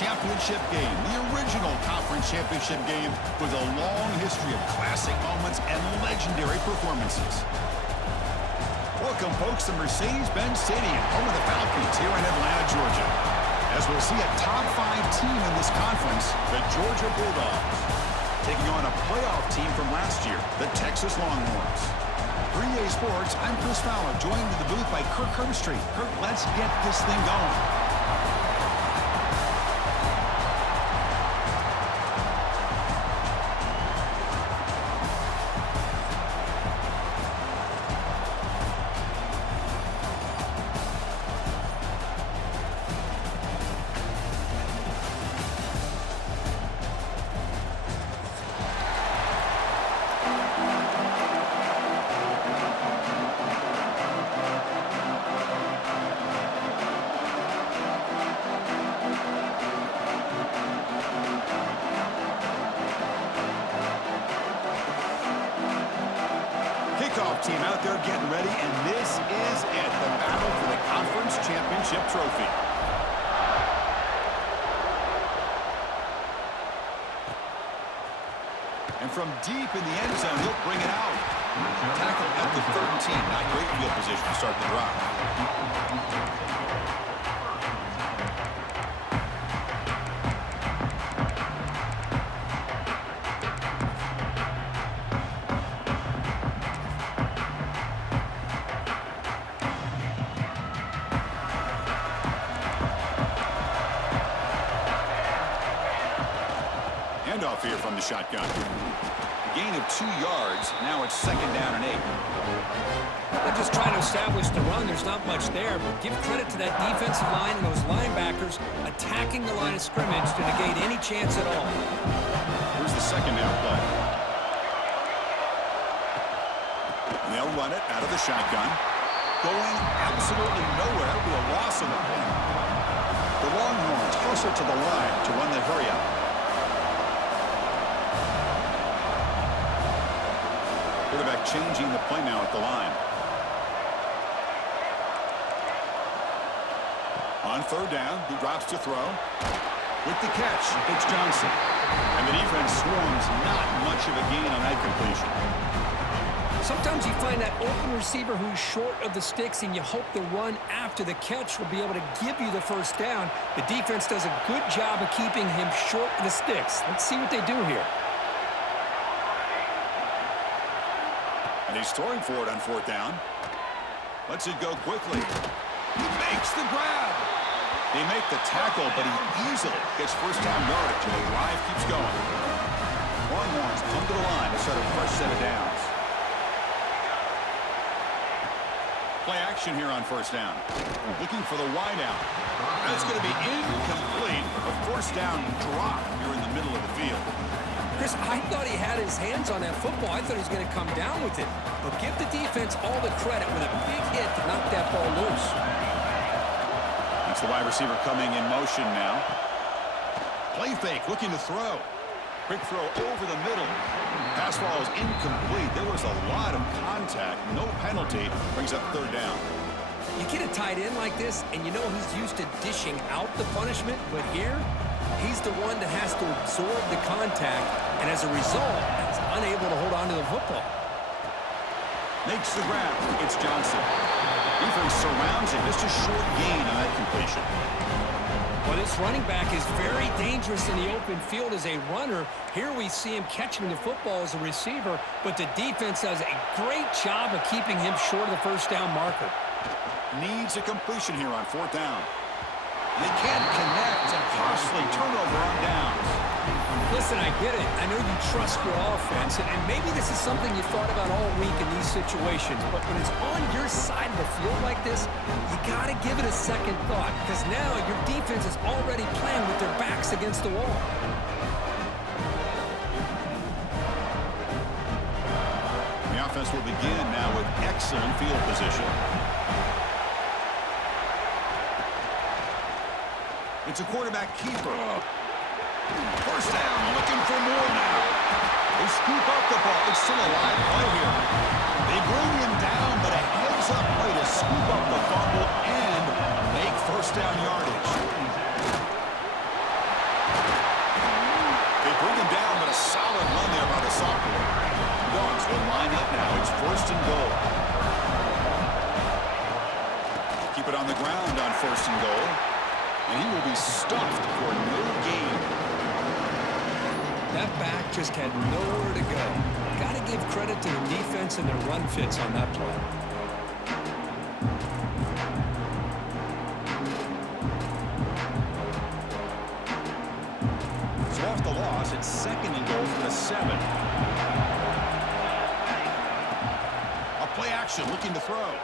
championship game, the original conference championship game with a long history of classic moments and legendary performances. Welcome, folks, to Mercedes-Benz Stadium, home of the Falcons here in Atlanta, Georgia. As we'll see a top 5 team in this conference, the Georgia Bulldogs, taking on a playoff team from last year, the Texas Longhorns. 3A Sports, I'm Chris Fowler, joined in the booth by Kirk Herbstreit. Kirk, let's get this thing going. Team out there getting ready, and this is it, the battle for the conference championship trophy. And from deep in the end zone, he'll bring it out. Tackle at the 13. Not great field position to start the drive. Handoff here from the shotgun. A gain of 2 yards. Now it's 2nd down and 8. They're just trying to establish the run. There's not much there, but give credit to that defensive line and those linebackers attacking the line of scrimmage to negate any chance at all. Here's the 2nd down play. And they'll run it out of the shotgun. Going absolutely nowhere. Be a loss of the play. The Longhorns toss it to the line to run the hurry up. Quarterback changing the play now at the line. On 3rd down, he drops to throw. With the catch, it's Johnson. And the defense swarms, not much of a gain on that completion. Sometimes you find that open receiver who's short of the sticks, and you hope the run after the catch will be able to give you the 1st down. The defense does a good job of keeping him short of the sticks. Let's see what they do here. And he's throwing for it on 4th down. Lets it go quickly. He makes the grab. They make the tackle, but he easily gets 1st down yardage, and the drive keeps going. Longhorns come to the line to start a fresh set of downs. Play action here on 1st down. Looking for the wide out. That's going to be incomplete. A 1st down drop here in the middle of the field. Chris, I thought he had his hands on that football. I thought he was going to come down with it. But give the defense all the credit with a big hit to knock that ball loose. It's the wide receiver coming in motion now. Play fake, looking to throw. Quick throw over the middle. Pass ball is incomplete. There was a lot of contact. No penalty. Brings up 3rd down. You get a tight end like this, and you know he's used to dishing out the punishment. But here, he's the one that has to absorb the contact, and as a result, he's unable to hold on to the football. Makes the grab. It's Johnson. Defense surrounds him. Just a short gain on that completion. Well, this running back is very dangerous in the open field as a runner. Here we see him catching the football as a receiver, but the defense does a great job of keeping him short of the 1st down marker. Needs a completion here on 4th down. They can't connect. A costly turnover on downs. Listen, I get it. I know you trust your offense, and maybe this is something you thought about all week in these situations, but when it's on your side of the field like this, you got to give it a second thought, because now your defense is already playing with their backs against the wall. The offense will begin now with excellent field position. It's a quarterback keeper. 1st down, looking for more now. They scoop up the ball. It's still a live play here. They bring him down, but a heads-up play to scoop up the fumble and make 1st down yardage. first and goal. And he will be stuffed for no gain. That back just had nowhere to go. Got to give credit to the defense and their run fits on that play. So off the loss, it's second and goal from the 7. A play action looking to throw.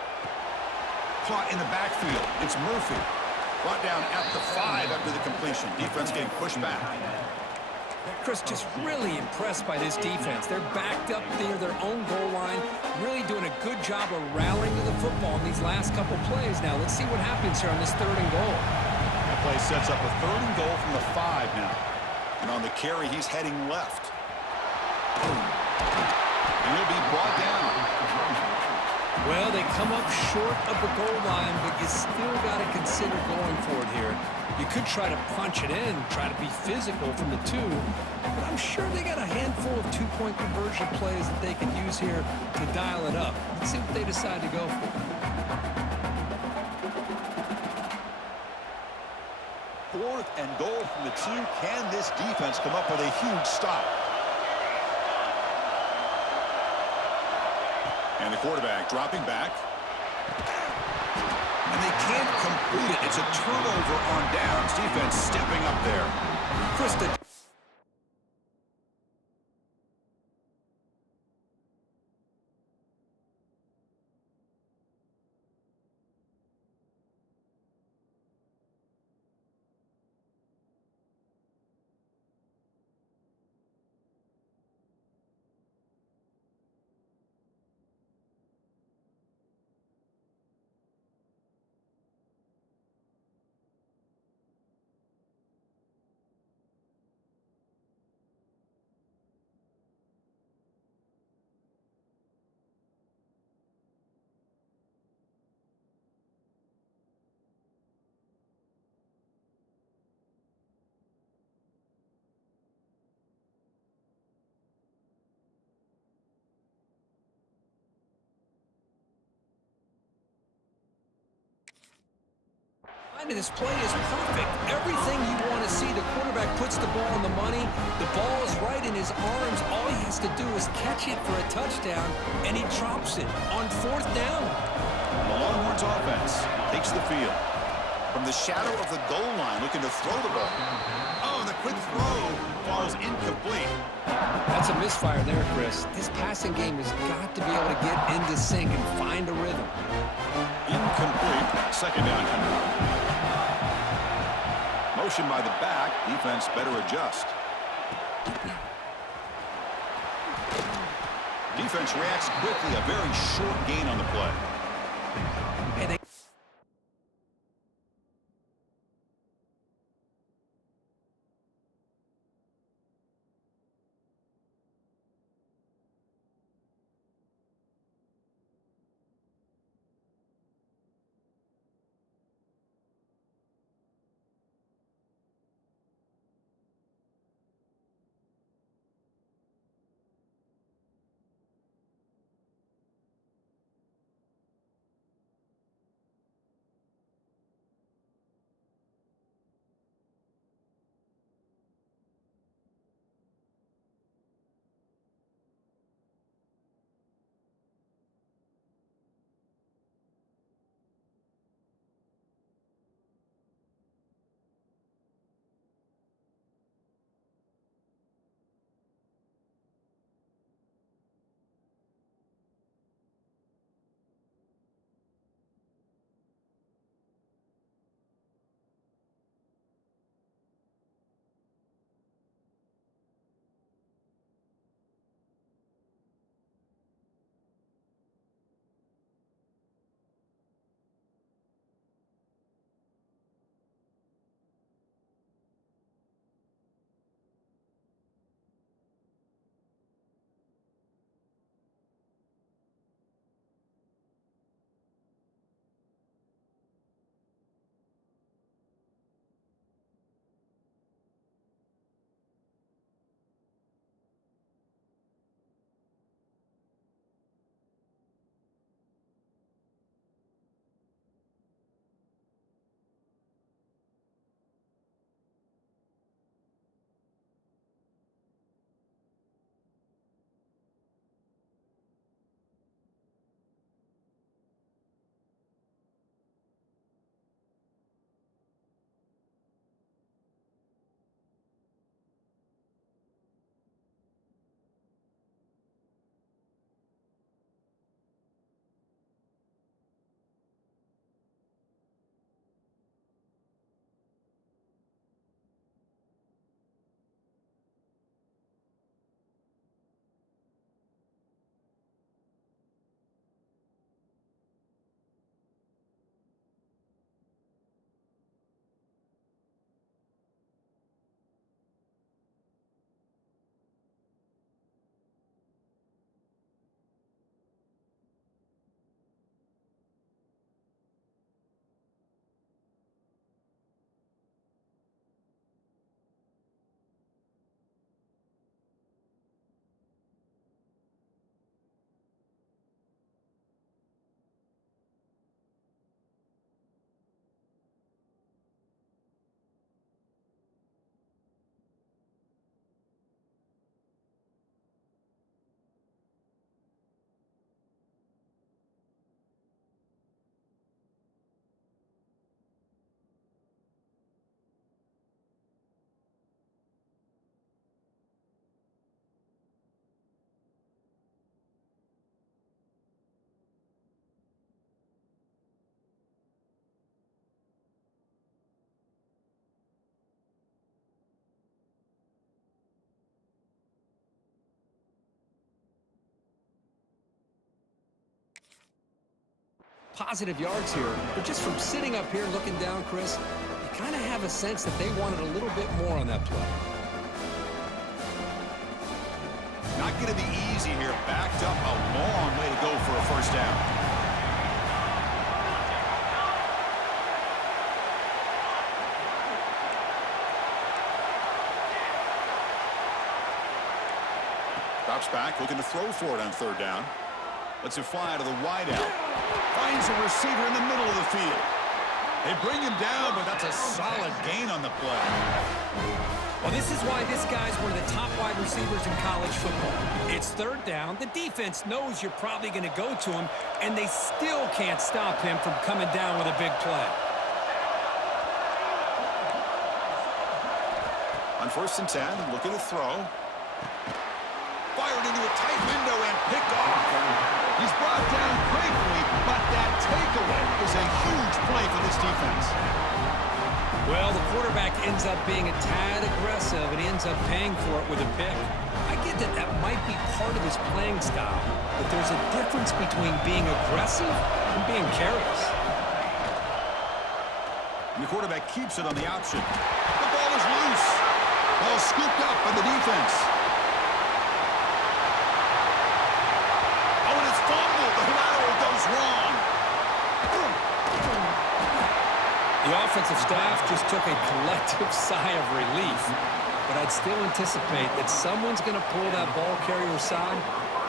Caught in the backfield. It's Murphy. Brought down at the 5 after the completion. Defense getting pushed back. Chris, just really impressed by this defense. They're backed up near their own goal line, really doing a good job of rallying to the football in these last couple plays. Now, let's see what happens here on this 3rd and goal. That play sets up a 3rd and goal from the 5 now. And on the carry, he's heading left. And he'll be brought down. Well, they come up short of the goal line, but you still got to consider going for it here. You could try to punch it in, try to be physical from the 2, but I'm sure they got a handful of 2-point conversion plays that they could use here to dial it up. Let's see what they decide to go for. 4th and goal from the 2. Can this defense come up with a huge stop? And the quarterback dropping back. And they can't complete it. It's a turnover on downs. Defense stepping up there. Krista. This play is perfect. Everything you want to see. The quarterback puts the ball on the money. The ball is right in his arms. All he has to do is catch it for a touchdown, and he drops it on 4th down. The Longhorns offense takes the field. From the shadow of the goal line, looking to throw the ball. Oh, the quick throw falls incomplete. That's a misfire there, Chris. This passing game has got to be able to get into sync and find a rhythm. Incomplete. 2nd down coming. Motion by the back. Defense better adjust. Defense reacts quickly. A very short gain on the play. Hey, they positive yards here, but just from sitting up here looking down, Chris, you kind of have a sense that they wanted a little bit more on that play. Not going to be easy here. Backed up a long way to go for a first down. Drops back, looking to throw for it on third down. Lets it fly to the wideout. Finds a receiver in the middle of the field. They bring him down, but that's a solid gain on the play. Well, this is why this guy's one of the top wide receivers in college football. It's third down. The defense knows you're probably going to go to him, and they still can't stop him from coming down with a big play. On 1st and 10, looking to throw. Fired into a tight window and picked off. He's brought down quickly, but that takeaway is a huge play for this defense. Well, the quarterback ends up being a tad aggressive, and he ends up paying for it with a pick. I get that that might be part of his playing style, but there's a difference between being aggressive and being careless. And the quarterback keeps it on the option. The ball is loose. Ball scooped up by the defense. Oh, and it's fumbled. The lateral goes wrong. The offensive staff just took a collective sigh of relief, but I'd still anticipate that someone's going to pull that ball carrier aside,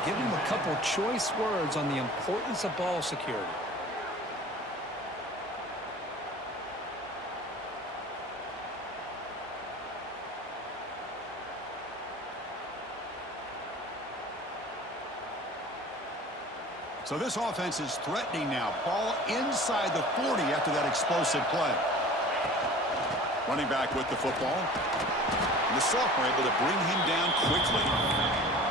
give him a couple choice words on the importance of ball security. So this offense is threatening now. Ball inside the 40 after that explosive play. Running back with the football. And the sophomore able to bring him down quickly.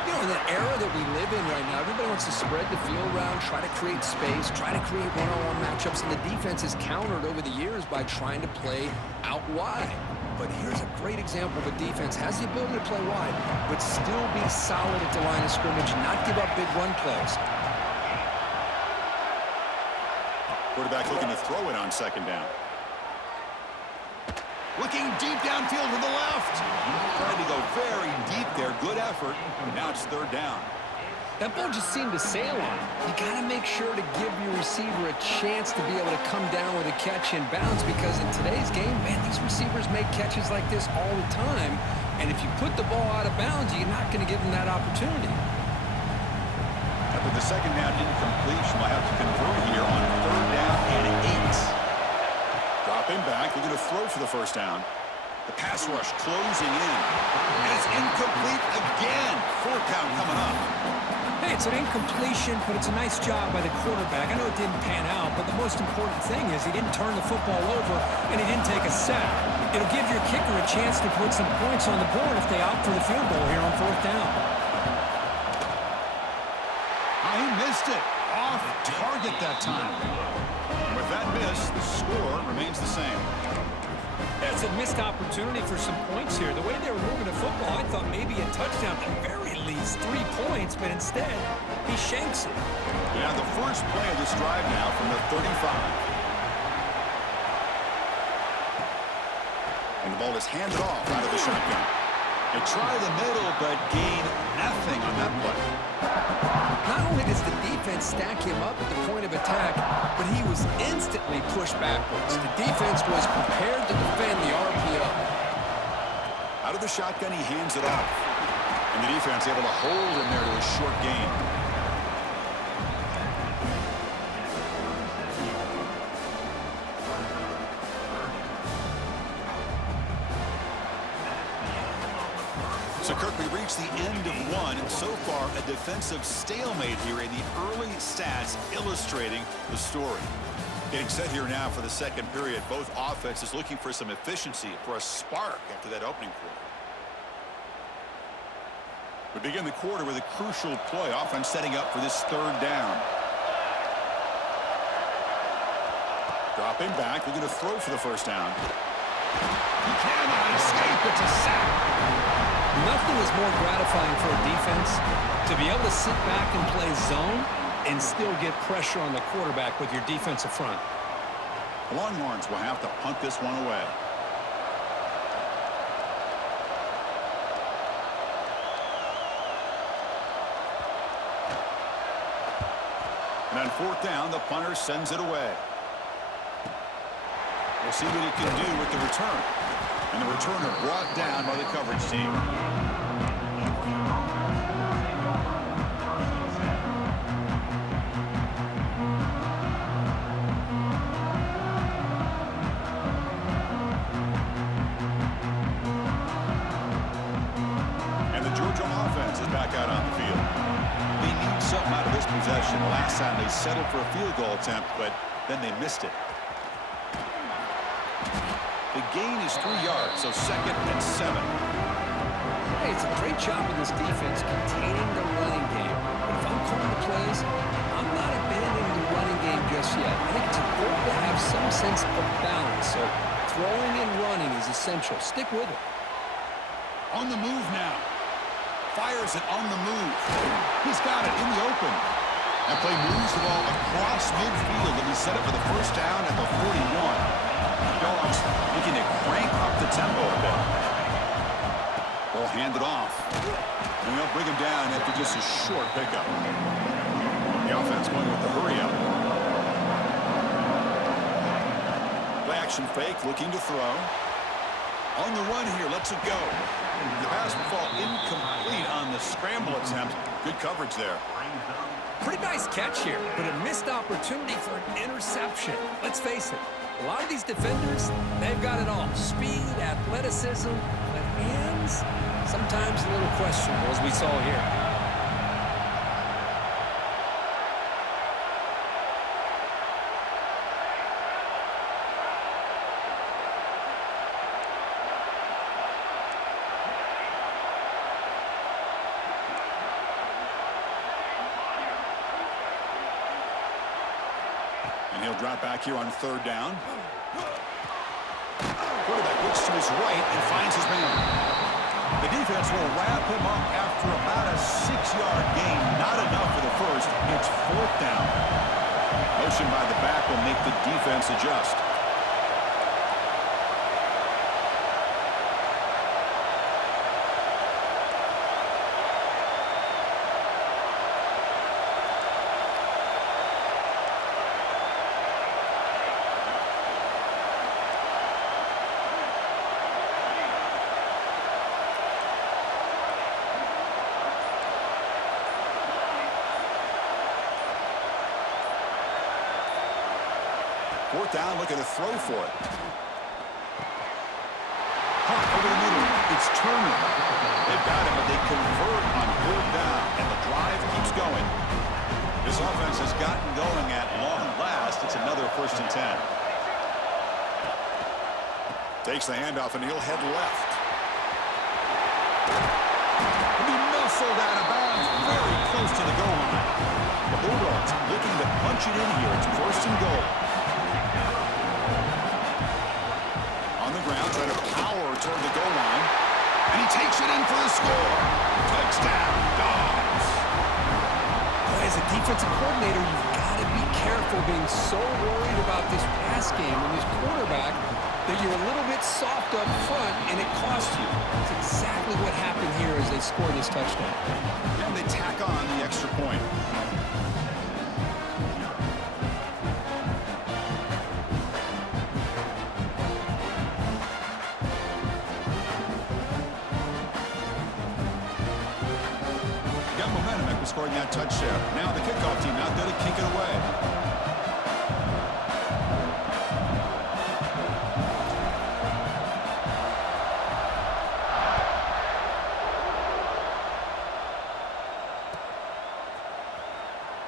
You know, in the era that we live in right now, everybody wants to spread the field around, try to create space, try to create one-on-one matchups, and the defense is countered over the years by trying to play out wide. But here's a great example of a defense has the ability to play wide, but still be solid at the line of scrimmage, not give up big run plays. Quarterback looking to throw it on 2nd down. Looking deep downfield to the left. Trying to go very deep there. Good effort. And now it's 3rd down. That ball just seemed to sail on. You got to make sure to give your receiver a chance to be able to come down with a catch in bounds, because in today's game, man, these receivers make catches like this all the time. And if you put the ball out of bounds, you're not going to give them that opportunity. After the 2nd down incompletion, will have to convert here on 3rd down and 8. Dropping back, looking to throw for the 1st down. The pass rush closing in. And it's incomplete again. 4th down coming up. Hey, it's an incompletion, but it's a nice job by the quarterback. I know it didn't pan out, but the most important thing is he didn't turn the football over and he didn't take a sack. It'll give your kicker a chance to put some points on the board if they opt for the field goal here on 4th down. He missed it. Off target that time. With that miss, the score remains the same. It's a missed opportunity for some points here. The way they were moving the football, I thought maybe a touchdown, at the very least 3 points, but instead, he shanks it. Yeah, the first play of this drive now from the 35. And the ball is handed off out of the shotgun. They try the middle, but gain nothing on that play. Not only does the defense stack him up at the point of attack, but he was instantly pushed backwards. The defense was prepared to defend the RPO. Out of the shotgun, he hands it off. And the defense able to hold him there to a short gain. So, Kirk, we reached the end of one, and so far a defensive stalemate here in the early stats illustrating the story. Getting set here now for the 2nd period. Both offenses looking for some efficiency, for a spark after that opening quarter. We begin the quarter with a crucial play. Offense setting up for this 3rd down. Dropping back, looking to throw for the 1st down. He cannot escape. It's a sack. Nothing is more gratifying for a defense to be able to sit back and play zone and still get pressure on the quarterback with your defensive front. The Longhorns will have to punt this one away. And on fourth down, the punter sends it away. We'll see what he can do with the return. And the returner brought down by the coverage team. And the Georgia offense is back out on the field. They need something out of this possession. Last time they settled for a field goal attempt, but then they missed it. The gain is 3 yards, so 2nd and 7. Hey, it's a great job of this defense containing the running game. But if I'm calling the plays, I'm not abandoning the running game just yet. I think it's important to have some sense of balance. So throwing and running is essential. Stick with it. On the move now. Fires it on the move. He's got it in the open. That play moves the ball across midfield, and he set it for the first down at the 41. Dogs looking to crank up the tempo a bit. Ball handed off. And they'll bring him down after just a short pickup. The offense going with the hurry up. Play action fake, looking to throw. On the run here, lets it go. The pass will fall incomplete on the scramble attempt. Good coverage there. Pretty nice catch here, but a missed opportunity for an interception. Let's face it, a lot of these defenders, they've got it all. Speed, athleticism, but hands, sometimes a little questionable, as we saw here. And he'll drop back here on 3rd down. Quarterback looks to his right and finds his man. The defense will wrap him up after about a 6-yard gain. Not enough for the first. It's 4th down. Motion by the back will make the defense adjust. Fourth down, looking to throw for it. Punt over the middle. It's Turner. They've got him, but they convert on 4th down, and the drive keeps going. This offense has gotten going at long last. It's another 1st and 10. Takes the handoff, and he'll head left. He'll be muscled out of bounds, very close to the goal line. The Bulldogs looking to punch it in here. It's 1st and goal. On the ground, trying to power toward the goal line. And he takes it in for the score. Touchdown, Dogs. Boy, as a defensive coordinator, you've got to be careful being so worried about this pass game and this quarterback that you're a little bit soft up front, and it costs you. That's exactly what happened here as they scored this touchdown. And they tack on the extra point. Got momentum after scoring that touchdown. Now the kickoff team out there to kick it away.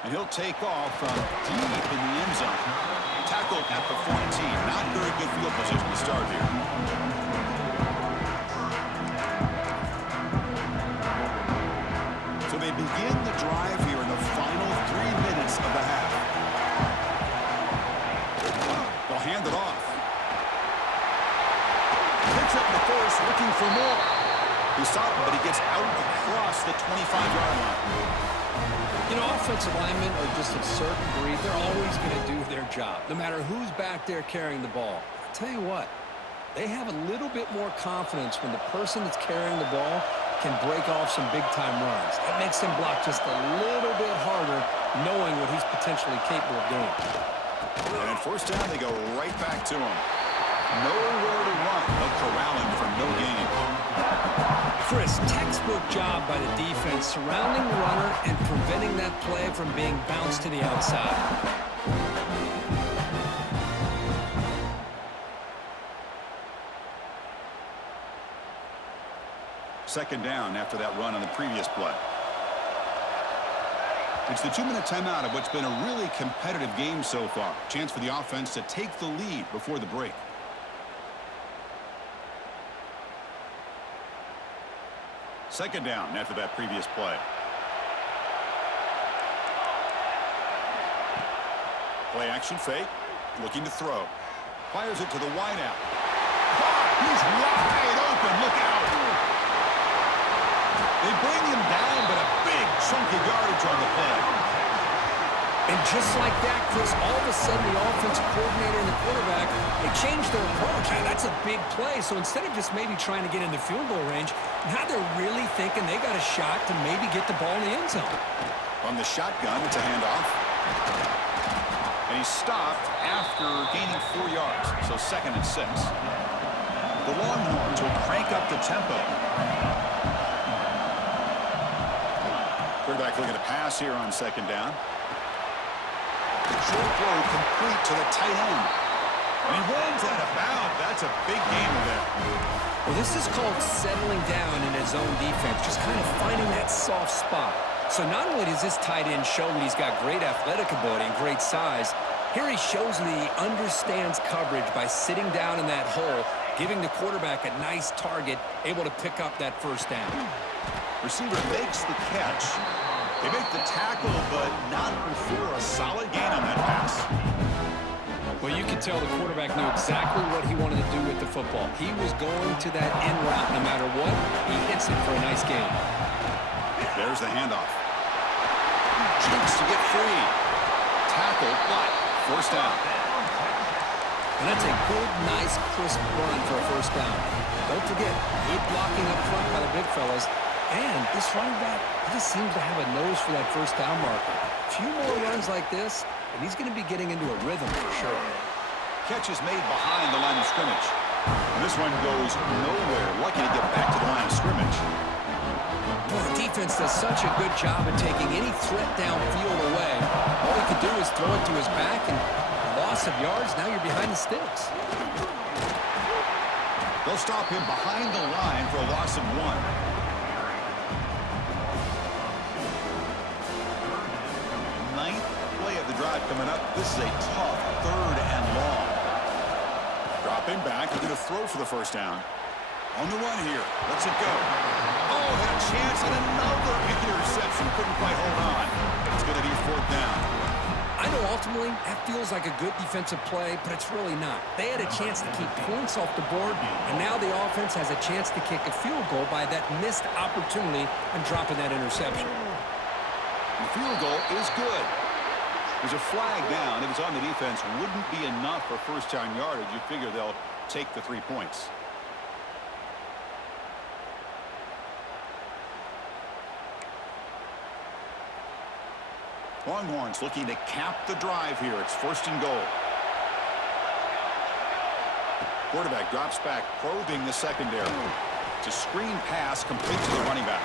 And he'll take off from deep in the end zone. Tackled at the 14. Not very good field position to start here. So they begin the drive here in the final 3 minutes of the half. They'll hand it off. Picks up the first, looking for more. He stopped him, but he gets out across the 25-yard line. You know, offensive linemen are just a certain breed. They're always going to do their job, no matter who's back there carrying the ball. I'll tell you what, they have a little bit more confidence when the person that's carrying the ball can break off some big-time runs. That makes them block just a little bit harder, knowing what he's potentially capable of doing. And first down, they go right back to him. Nowhere to run. They'll corral him for no gain. Chris, textbook job by the defense surrounding the runner and preventing that play from being bounced to the outside. Second down after that run on the previous play. It's the 2-minute timeout of what's been a really competitive game so far. Chance for the offense to take the lead before the break. Second down after that previous play. Play action fake. Looking to throw. Fires it to the wideout. He's wide open. Look out. They bring him down, but a big chunk of yardage on the play. And just like that, Chris, all of a sudden the offensive coordinator and the quarterback, they changed their approach. Hey, that's a big play. So instead of just maybe trying to get in the field goal range, now they're really thinking they got a shot to maybe get the ball in the end zone. On the shotgun, it's a handoff. And he's stopped after gaining 4 yards. So 2nd and 6. The Longhorns will crank up the tempo. Quarterback looking to pass here on 2nd down. Short throw complete to the tight end. And he runs out of bounds. That's a big gainer there. Well, this is called settling down in his own defense, just kind of finding that soft spot. So not only does this tight end show that he's got great athletic ability and great size, here he shows that he understands coverage by sitting down in that hole, giving the quarterback a nice target, able to pick up that first down. Receiver makes the catch. They make the tackle, but not before a solid gain on that pass. Well, you could tell the quarterback knew exactly what he wanted to do with the football. He was going to that in route no matter what. He hits it for a nice gain. There's the handoff. Jukes to get free. Tackle, but first down. And that's a good, nice, crisp run for a first down. Don't forget, good blocking up front by the big fellas. And this running back, he just seems to have a nose for that first down marker. A few more runs like this, and he's going to be getting into a rhythm for sure. Catch is made behind the line of scrimmage. And this one goes nowhere. Lucky to get back to the line of scrimmage. Boy, the defense does such a good job of taking any threat downfield away. All he could do is throw it to his back, and a loss of yards, now you're behind the sticks. They'll stop him behind the line for a loss of 1. Drive coming up. This is a tough 3rd and long. Dropping back. They're going to throw for the first down. On the run here. Let's it go. Oh, had a chance and another interception. Couldn't quite hold on. It's going to be 4th down. I know ultimately that feels like a good defensive play, but it's really not. They had a chance to keep points off the board, and now the offense has a chance to kick a field goal by that missed opportunity and dropping that interception. The field goal is good. There's a flag down. If it's on the defense, wouldn't be enough for first-down yardage. You figure they'll take the 3 points. Longhorns looking to cap the drive here. It's 1st and goal. Quarterback drops back, probing the secondary. It's a screen pass complete to the running back.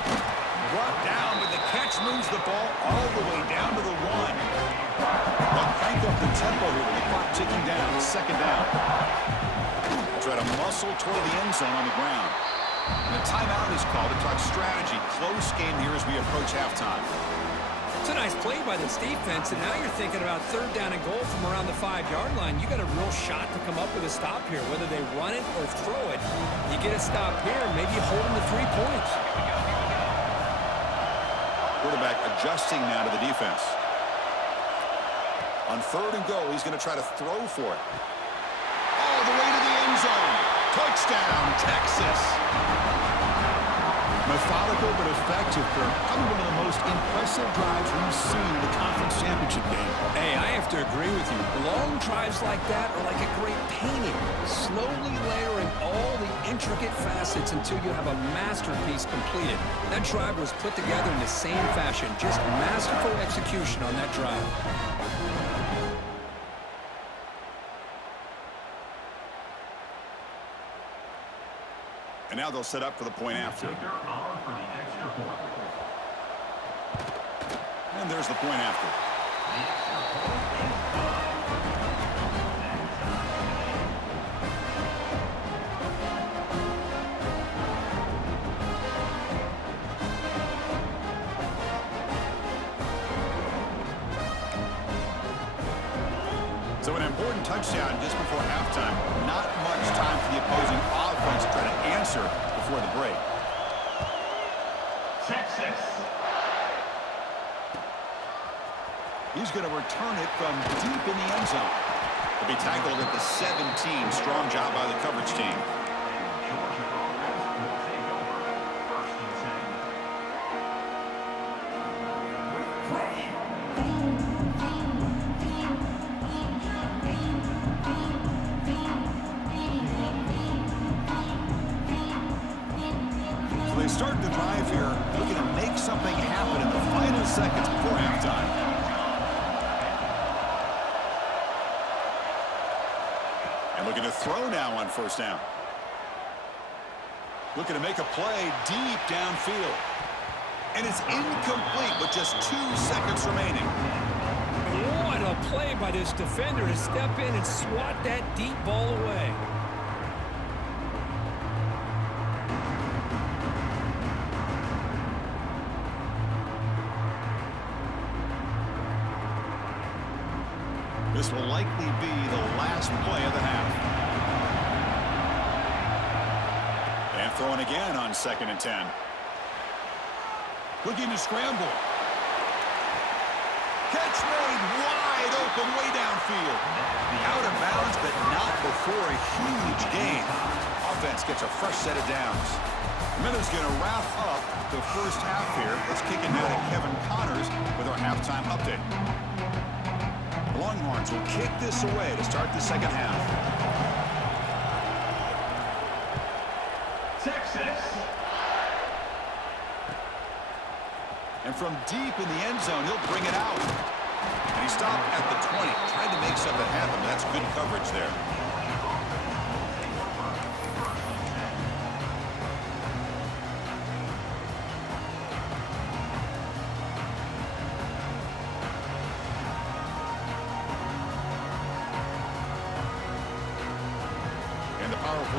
Brought down, but the catch moves the ball all the way down to the 1. They'll crank up the tempo here with the clock ticking down. 2nd down. Try to muscle toward the end zone on the ground. And a timeout is called to talk strategy. Close game here as we approach halftime. It's a nice play by this defense, and now you're thinking about 3rd down and goal from around the 5-yard line. You got a real shot to come up with a stop here, whether they run it or throw it. You get a stop here, and maybe you hold them to 3 points. Quarterback adjusting now to the defense. On 3rd and goal, he's going to try to throw for it. All the way to the end zone. Touchdown, Texas. Methodical but effective, Kirk. Probably one of the most impressive drives we've seen in the conference championship game. Hey, I have to agree with you. Long drives like that are like a great painting, slowly layering all the intricate facets until you have a masterpiece completed. That drive was put together in the same fashion, just masterful execution on that drive. And now they'll set up for the point after. And there's the point after. So an important touchdown just before halftime. Not much time for the opposing offense to try to answer before the break. Texas. He's going to return it from deep in the end zone. He'll be tackled at the 17. Strong job by the coverage team. They start the drive here, looking to make something happen in the final seconds before halftime. And looking to throw now on first down. Looking to make a play deep downfield. And it's incomplete with just 2 seconds remaining. What a play by this defender to step in and swat that deep ball away. This will likely be the last play of the half. And throwing again on 2nd and 10. Looking to scramble. Catch made wide open way downfield. Out of bounds, but not before a huge gain. Offense gets a fresh set of downs. Miller's going to wrap up the first half here. Let's kick it now to Kevin Connors with our halftime update. The Longhorns will kick this away to start the second half. Texas. And from deep in the end zone, he'll bring it out. And he stopped at the 20, trying to make something happen. That's good coverage there.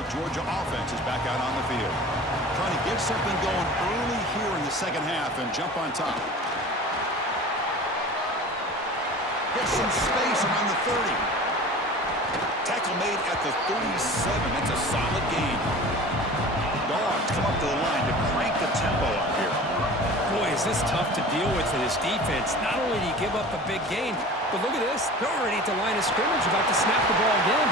Georgia offense is back out on the field. Trying to get something going early here in the second half and jump on top. Get some space around the 30. Tackle made at the 37. That's a solid gain. Dogs come up to the line to crank the tempo up here. Boy, is this tough to deal with for this defense. Not only do you give up a big gain, but look at this. They're already at the line of scrimmage about to snap the ball again.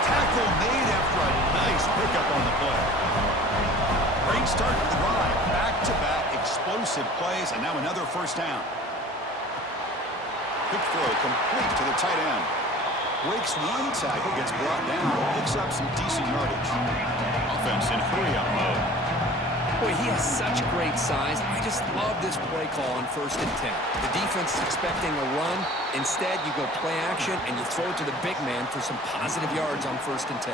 Tackle made after a nice pickup on the play. Great start to the drive. Back-to-back explosive plays, and now another first down. Quick throw complete to the tight end. Breaks one tackle, gets brought down, picks up some decent yardage. Offense in hurry-up mode. Boy, he has such great size. I just love this play call on 1st and 10. The defense is expecting a run. Instead, you go play action, and you throw it to the big man for some positive yards on 1st and 10.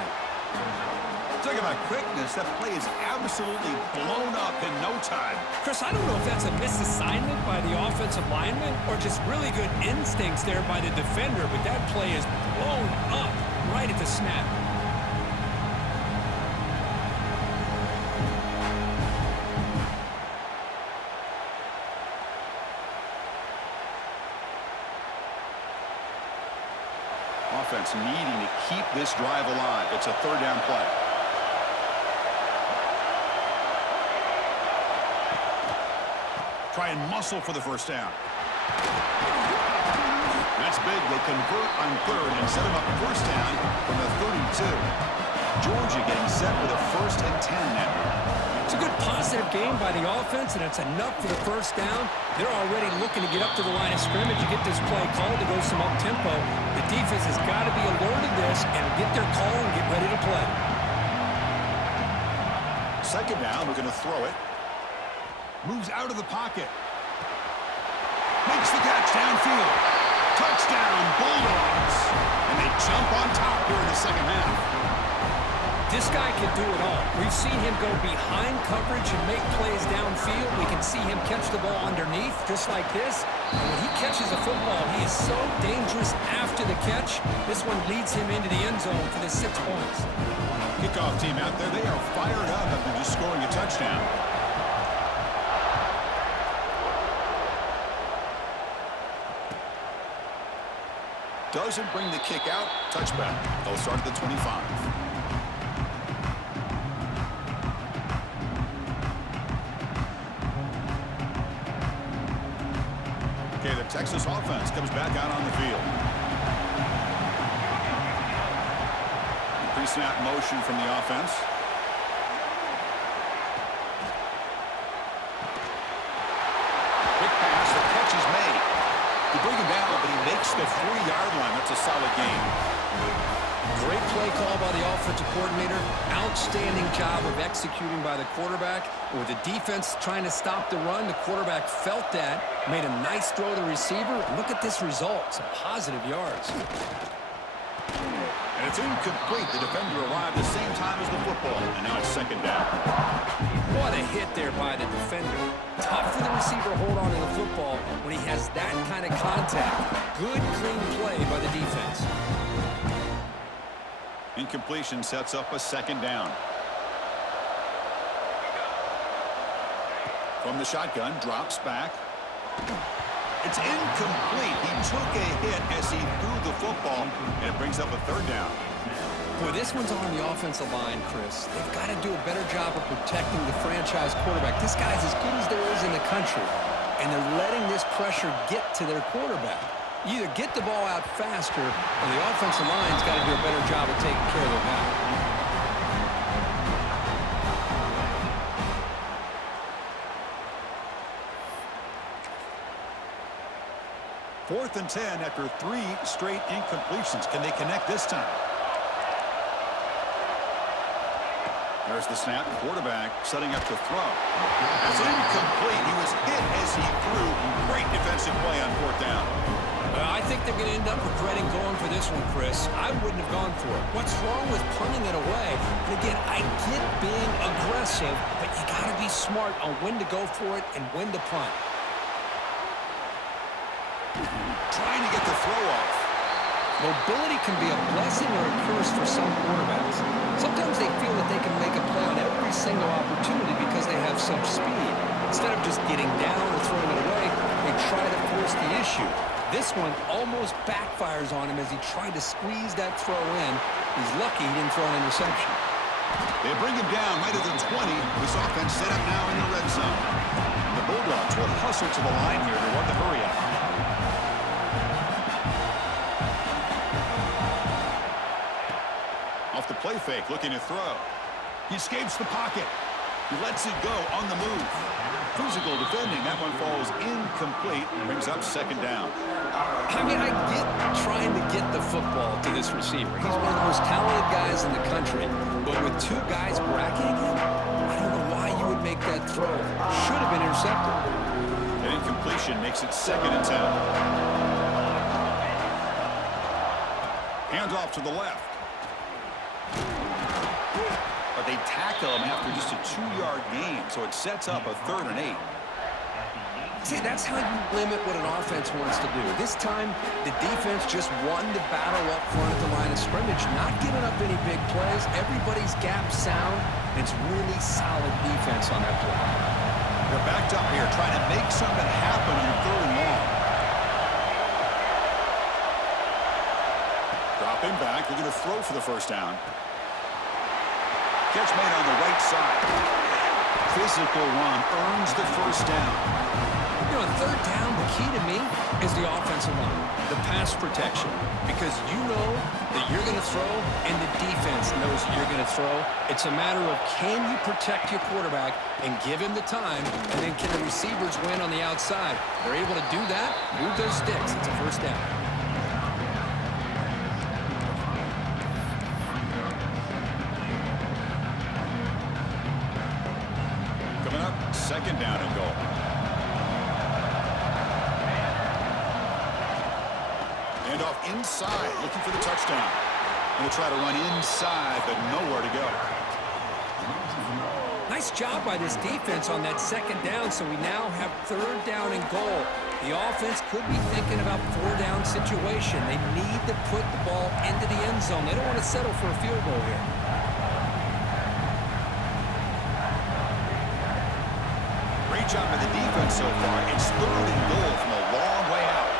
Talking about quickness, that play is absolutely blown up in no time. Chris, I don't know if that's a misassignment by the offensive lineman or just really good instincts there by the defender, but that play is blown up right at the snap. Offense needing to keep this drive alive. It's a 3rd down play. Try and muscle for the first down. That's big. They convert on 3rd and set him up first down from the 32. Georgia getting set with a 1st and 10 now. It's a good positive game by the offense, and it's enough for the first down. They're already looking to get up to the line of scrimmage and get this play called to go some up-tempo. The defense has got to be alert of this and get their call and get ready to play. Second down, we're going to throw it. Moves out of the pocket. Makes the catch downfield. Touchdown, Bulldogs. And they jump on top here in the second half. This guy can do it all. We've seen him go behind coverage and make plays downfield. We can see him catch the ball underneath, just like this. And when he catches a football, he is so dangerous after the catch. This one leads him into the end zone for the 6 points. Kickoff team out there, they are fired up after just scoring a touchdown. Doesn't bring the kick out. Touchback. They'll start at the 25. Okay, the Texas offense comes back out on the field. Pre-snap motion from the offense. Quick pass, the catch is made. You bring him down, but he makes the 3-yard line. That's a solid gain. Great play call by the offensive coordinator. Outstanding job of executing by the quarterback. With the defense trying to stop the run, the quarterback felt that, made a nice throw to the receiver. Look at this result. Some positive yards. And it's incomplete. The defender arrived the same time as the football, and now it's second down. What a hit there by the defender. Tough for the receiver to hold on to the football when he has that kind of contact. Good, clean play by the defense. Incompletion sets up a second down. From the shotgun, drops back. It's incomplete. He took a hit as he threw the football, and it brings up a third down. Boy, this one's on the offensive line, Chris. They've got to do a better job of protecting the franchise quarterback. This guy's as good as there is in the country, and they're letting this pressure get to their quarterback. Either get the ball out faster, or the offensive line's got to do a better job of taking care of their back. Fourth and 10 after 3 straight incompletions. Can they connect this time? There's the snap. Quarterback setting up the throw. It's incomplete. He was hit as he threw. Great defensive play on fourth down. I think they're going to end up regretting going for this one, Chris. I wouldn't have gone for it. What's wrong with punting it away? And again, I get being aggressive, but you got to be smart on when to go for it and when to punt. Trying to get the throw off. Mobility can be a blessing or a curse for some quarterbacks. Sometimes they feel that they can make a play on every single opportunity because they have such speed. Instead of just getting down or throwing it away, they try to force the issue. This one almost backfires on him as he tried to squeeze that throw in. He's lucky he didn't throw an interception. They bring him down right at the 20. This offense set up now in the red zone. And the Bulldogs will hustle to the line here to run the hurry up. Off the play fake, looking to throw. He escapes the pocket. He lets it go on the move. Physical defending. That one falls incomplete. Brings up second down. I mean, I get trying to get the football to this receiver. He's one of the most talented guys in the country. But with 2 guys bracketing him, I don't know why you would make that throw. Should have been intercepted. An incompletion makes it second and 10. Hands off to the left. But they tackle him after just a 2-yard gain, so it sets up a 3rd and 8. See, that's how you limit what an offense wants to do. This time, the defense just won the battle up front at the line of scrimmage, not giving up any big plays. Everybody's gap sound. It's really solid defense on that play. They're backed up here, trying to make something happen on 3rd and long. Dropping back, they're going to throw for the first down. Catch made on the right side. Physical run earns the first down. On third down, the key to me is the offensive line, the pass protection, because you know that you're going to throw and the defense knows that you're going to throw. It's a matter of can you protect your quarterback and give him the time, and then can the receivers win on the outside? They're able to do that, move those sticks. It's a first down. Coming up, second down and goal. And off inside, looking for the touchdown. Going to try to run inside, but nowhere to go. Nice job by this defense on that second down, so we now have third down and goal. The offense could be thinking about four-down situation. They need to put the ball into the end zone. They don't want to settle for a field goal here. Great job by the defense so far. It's third and goal from a long way out.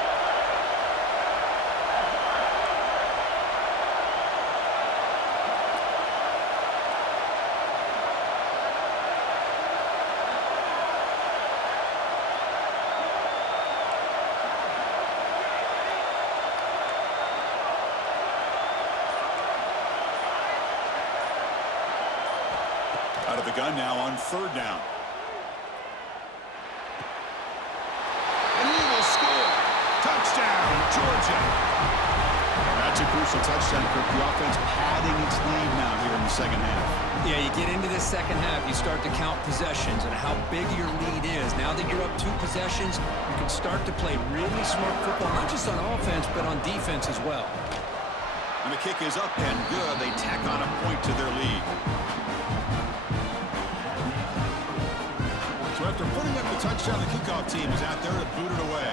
Out of the gun now on third down. And he will score. Touchdown, Georgia. That's a crucial touchdown, Kirk. The offense padding its lead now here in the second half. Yeah, you get into this second half, you start to count possessions and how big your lead is. Now that you're up 2 possessions, you can start to play really smart football, not just on offense, but on defense as well. And the kick is up and good. They tack on a point to their lead. So after putting up the touchdown, the kickoff team is out there to boot it away.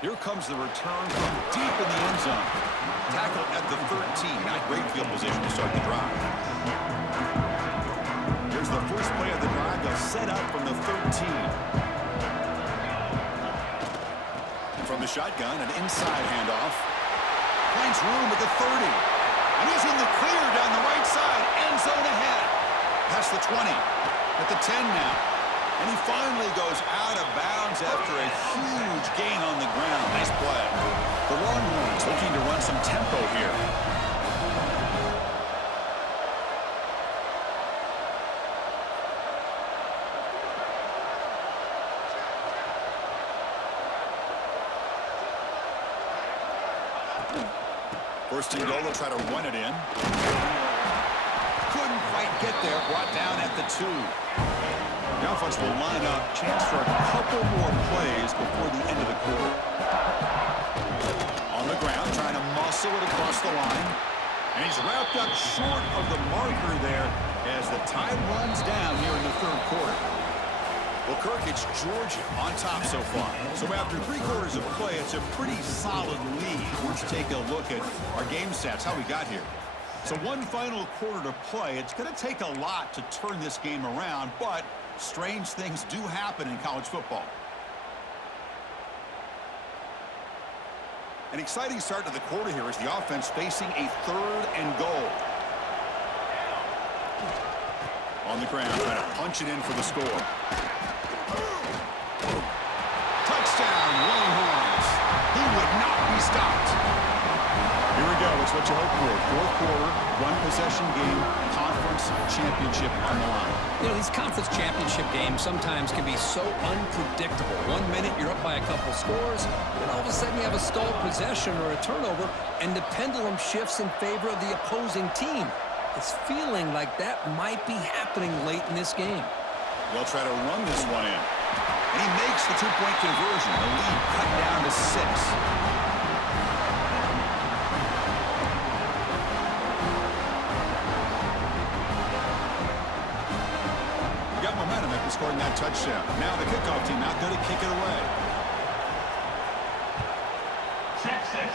Here comes the return from deep in the end zone. Tackle at the 13. Not great field position to start the drive. Here's the first play of the drive. They'll set up from the 13. From the shotgun, an inside handoff. Finds room at the 30. And he's in the clear down the right side. End zone ahead. Past the 20. At the 10 now. And he finally goes out of bounds after a huge gain on the ground. Nice play. The Longhorns looking to run some tempo here. First and goal, they'll try to run it in. Couldn't quite get there. Brought down at the 2. The offense will line up. Chance for a couple more plays before the end of the quarter. On the ground, trying to muscle it across the line. And he's wrapped up short of the marker there as the time runs down here in the third quarter. Well, Kirk, it's Georgia on top so far. So after 3 quarters of play, it's a pretty solid lead. Let's take a look at our game stats, how we got here. So one final quarter to play. It's going to take a lot to turn this game around, but strange things do happen in college football. An exciting start to the quarter here as the offense facing a third and goal. On the ground, trying to punch it in for the score. Touchdown, Longhorns. He would not be stopped. Here we go. It's what you hope for. Fourth quarter, 1-possession game, conference championship on the line. You know, these conference championship games sometimes can be so unpredictable. 1 minute you're up by a couple scores, then all of a sudden you have a stalled possession or a turnover, and the pendulum shifts in favor of the opposing team. It's feeling like that might be happening late in this game. They'll try to run this one in. And he makes the 2-point conversion. The lead cut down to 6. Momentum after scoring that touchdown. Now the kickoff team out there to kick it away. Texas.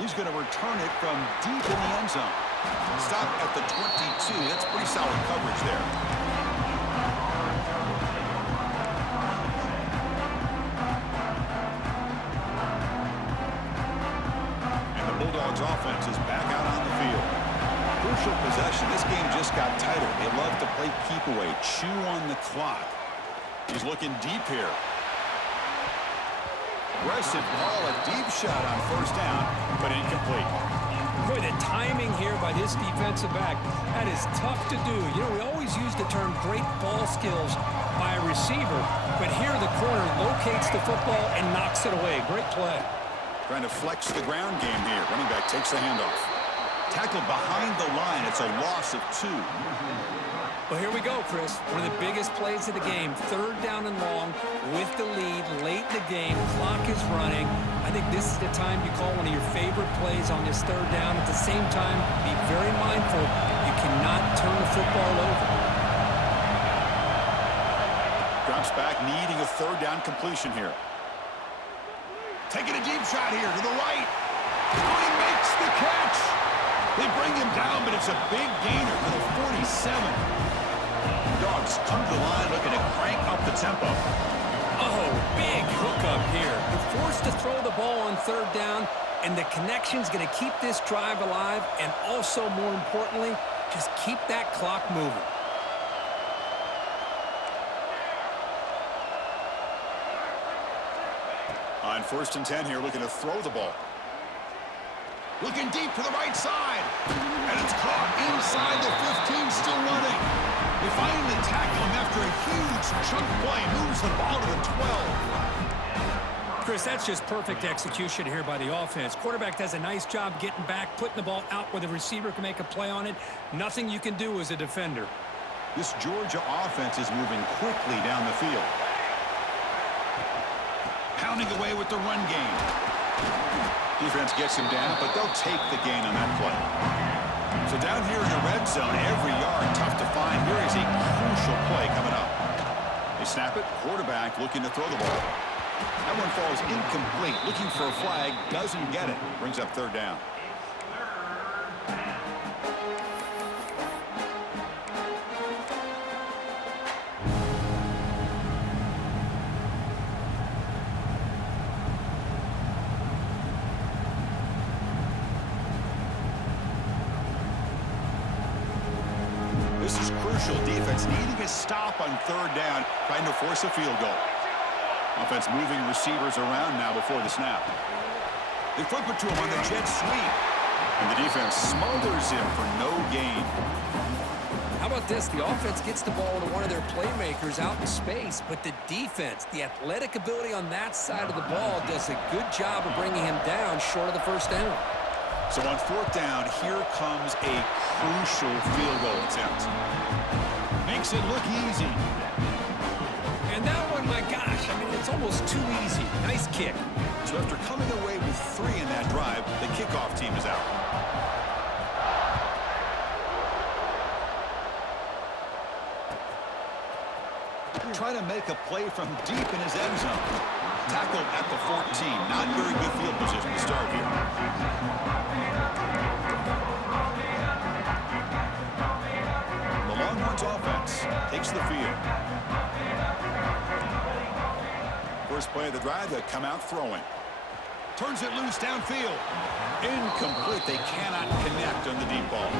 He's going to return it from deep in the end zone. Stop at the 22. That's pretty solid coverage there. And the Bulldogs Longhorns offense is back out on the field. Crucial possession. This game just got tighter. They love to play keep away, chew on the clock. He's looking deep here. Aggressive ball, a deep shot on first down, but incomplete. Boy, the timing here by this defensive back, that is tough to do. You know, we always use the term great ball skills by a receiver, but here the corner locates the football and knocks it away. Great play. Trying to flex the ground game here. Running back takes the handoff. Tackled behind the line. It's a loss of 2. Well, here we go, Chris. One of the biggest plays of the game. 3rd down and long with the lead late in the game. Clock is running. I think this is the time you call one of your favorite plays on this 3rd down. At the same time, be very mindful. You cannot turn the football over. Drops back, needing a 3rd down completion here. Taking a deep shot here to the right. Oh, he makes the catch. They bring him down, but it's a big gainer to the 47. Dogs come to the line looking to crank up the tempo. Oh, big hookup here. They're forced to throw the ball on 3rd down, and the connection's going to keep this drive alive, and also, more importantly, just keep that clock moving. On 1st and 10 here, looking to throw the ball. Looking deep to the right side. And it's caught inside the 15, still running. They finally tackle him after a huge chunk play. Moves the ball to the 12. Chris, that's just perfect execution here by the offense. Quarterback does a nice job getting back, putting the ball out where the receiver can make a play on it. Nothing you can do as a defender. This Georgia offense is moving quickly down the field. Pounding away with the run game. Defense gets him down, but they'll take the gain on that play. So down here in the red zone, every yard tough to find. Here is a crucial play coming up. They snap it. Quarterback looking to throw the ball. That one falls incomplete. Looking for a flag. Doesn't get it. Brings up 3rd down. This is crucial. Defense needing a stop on 3rd down, trying to force a field goal. Offense moving receivers around now before the snap. They flip it to him on the jet sweep. And the defense smothers him for no gain. How about this? The offense gets the ball to one of their playmakers out in space, but the defense, the athletic ability on that side of the ball does a good job of bringing him down short of the 1st down. So on 4th down, here comes a crucial field goal attempt. Makes it look easy. And that one, my gosh, I mean, it's almost too easy. Nice kick. So after coming away with 3 in that drive, the kickoff team is out. Try to make a play from deep in his end zone. Tackled at the 14. Not very good field position to start here. The Longhorns offense takes the field. First play of the drive, they come out throwing. Turns it loose downfield. Incomplete. They cannot connect on the deep ball.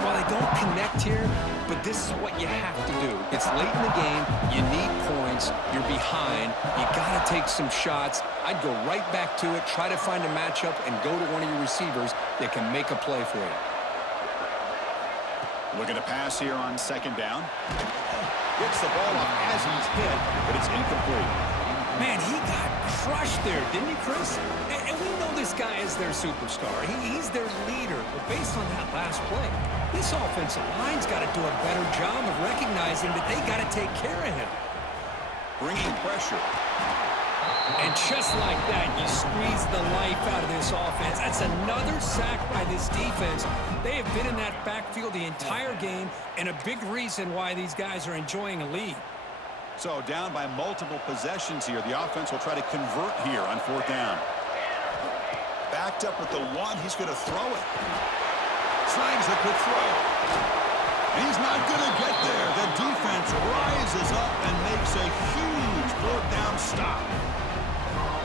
Well, they don't connect here, but this is what you have to do. It's late in the game. You need points. You're behind. You got to take some shots. I'd go right back to it, try to find a matchup, and go to one of your receivers that can make a play for you. Looking to pass here on 2nd down. Gets the ball off as he's hit, but it's incomplete. Man, he got crushed there, didn't he, Chris? And we know this guy is their superstar. He's their leader. But based on that last play, this offensive line's got to do a better job of recognizing that they got to take care of him. Bringing pressure. And just like that, you squeeze the life out of this offense. That's another sack by this defense. They have been in that backfield the entire game, and a big reason why these guys are enjoying a lead. So down by multiple possessions here. The offense will try to convert here on 4th down. Backed up with the 1. He's going to throw it. Slangs a quick throw. And he's not going to get there. The defense rises up and makes a huge 4th down stop.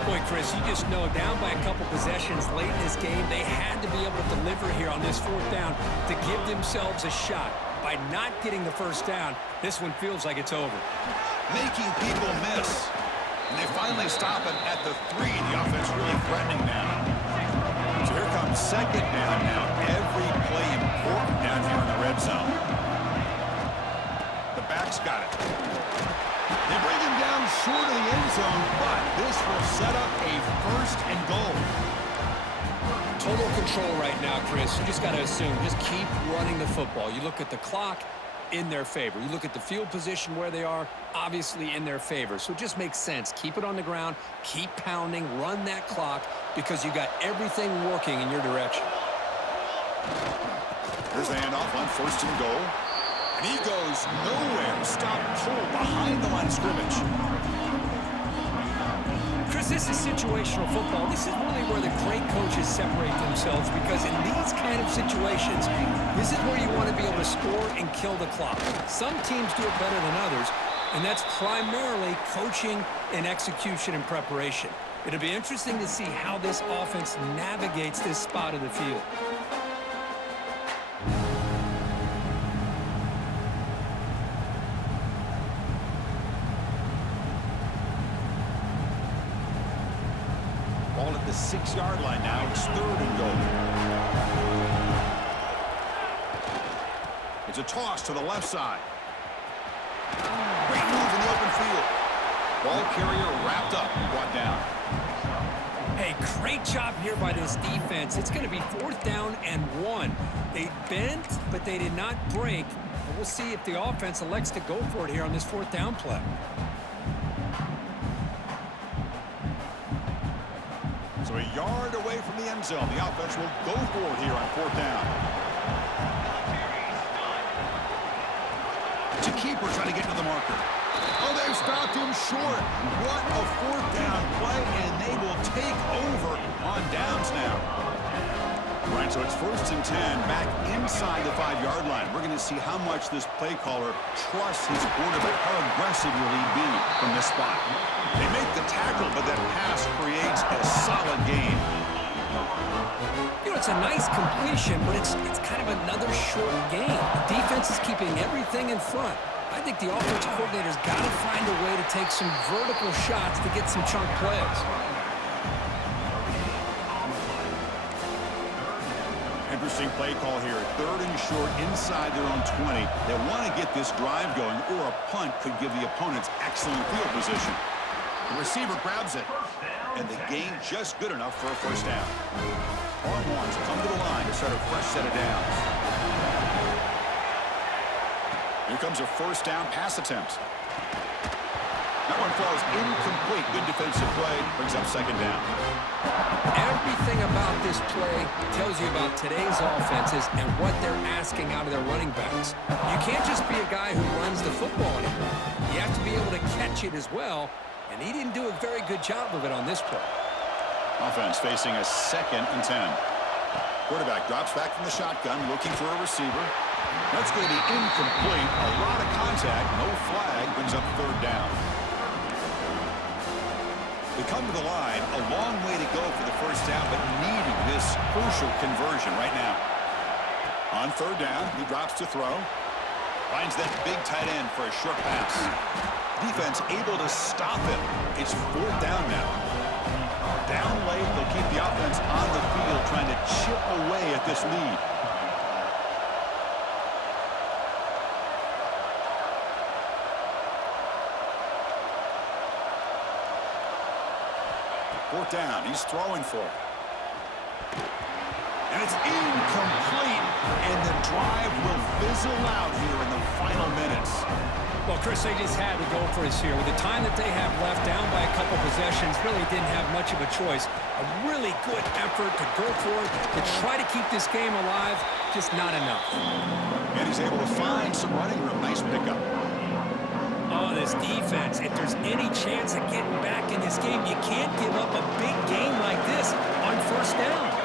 Boy, Chris, you just know down by a couple possessions late in this game, they had to be able to deliver here on this fourth down to give themselves a shot. By not getting the first down, this one feels like it's over. Making people miss. And they finally stop it at the 3. The offense really threatening now. So here comes second down now. Every play important down here in the red zone. The back's got it. They bring him down short of the end zone, but this will set up a first and goal. Total control right now, Chris. You just got to assume, just keep running the football. You look at the clock, in their favor. You look at the field position where they are, obviously in their favor. So it just makes sense. Keep it on the ground, keep pounding, run that clock, because you got everything working in your direction. Here's the handoff on first and goal. And he goes nowhere. Stop cold behind the line of scrimmage. Chris, this is situational football. This is really where the great coaches separate themselves, because in these kind of situations, this is where you want to be able to score and kill the clock. Some teams do it better than others, and that's primarily coaching and execution and preparation. It'll be interesting to see how this offense navigates this spot of the field. Ball at the 6-yard line now. It's third and goal. It's a toss to the left side. Great move in the open field. Ball carrier wrapped up and brought down. Hey, great job here by this defense. It's going to be 4th down and 1. They bent, but they did not break. And we'll see if the offense elects to go for it here on this 4th down play. So a yard away from the end zone. The offense will go for it here on 4th down. It's a keeper trying to get to the marker. Oh, they've stopped him short. What a 4th down play, and they will take over on downs now. Right, so it's 1st and 10, back inside the 5-yard line. We're going to see how much this play caller trusts his quarterback. How aggressive will he be from this spot? They make the tackle, but that pass creates a solid gain. You know, it's a nice completion, but it's kind of another short game. The defense is keeping everything in front. I think the offensive coordinator's got to find a way to take some vertical shots to get some chunk plays. Interesting play call here. 3rd and short inside their own 20. They want to get this drive going, or a punt could give the opponents excellent field position. The receiver grabs it, and the gain just good enough for a 1st down. Longhorns come to the line to start a fresh set of downs. Here comes a 1st down pass attempt. That one falls incomplete. Good defensive play. Brings up 2nd down. Everything about this play tells you about today's offenses and what they're asking out of their running backs. You can't just be a guy who runs the football anymore. You have to be able to catch it as well, and he didn't do a very good job of it on this play. Offense facing a 2nd and 10. Quarterback drops back from the shotgun, looking for a receiver. That's going to be incomplete. A lot of contact, no flag, brings up 3rd down. They come to the line, a long way to go for the 1st down, but needing this crucial conversion right now. On 3rd down, he drops to throw. Finds that big tight end for a short pass. Defense able to stop him. It's 4th down now. Down late, they'll keep the offense on the field trying to chip away at this lead. Fourth down, he's throwing for it. And it's incomplete, and the drive will fizzle out here in the final minutes. Well, Chris, they just had to go for us here. With the time that they have left, down by a couple possessions, really didn't have much of a choice. A really good effort to go for it, to try to keep this game alive, just not enough. And he's able to find some running room. Nice pickup. Oh, this defense, if there's any chance of getting back in this game, you can't give up a big game like this on 1st down.